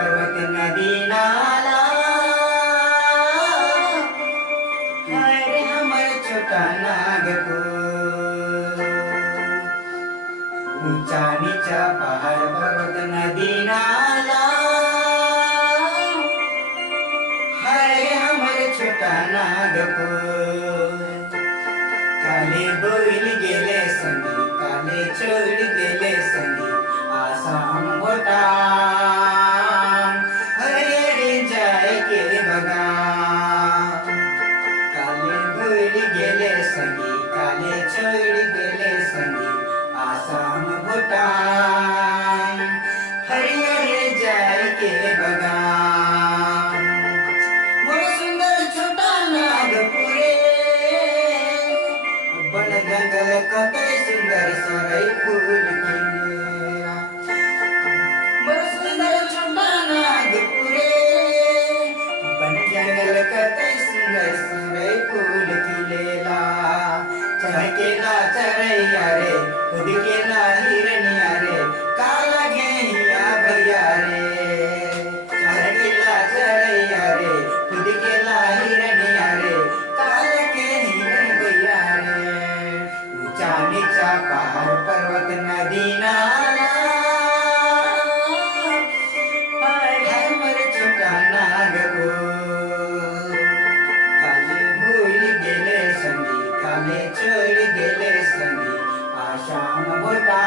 पर्वत नदी नाला हरे हमर छोटा नागपुर। ऊंचा नीचा पहाड़ पर्वत नदी नाला हरे हमर छोटा नागपुर। काले बैल गेले संगी काले चढ गेले संगी आसाम मोठा हरिहरी जाय के बघा। काले बैल गेले संगी काले चढ गेले संगी आसाम मोठा हरिहरी जाय के बघा। मोर सुंदर छोटा नागपुरे बन जंगल कतय सुंदर सरई फूल खिलेला। मोर सुंदर छोटा नागपुरे बन जंगल कतय सुंदर सरई फूल खिलेला। चहकेला चरैया रे उदकेला हिरनिया रे काला घेहिया भैया रे। चहकेला चरैया रे उदकेला हिरनिया रे काला घेहिया भैया रे। ऊंचा नीचा पहाड़ पर्वत नदी नाला हरे हमर छोटा नागपुर। काले भूल गेले संगी काले चढ गेले संगी आसाम मोठा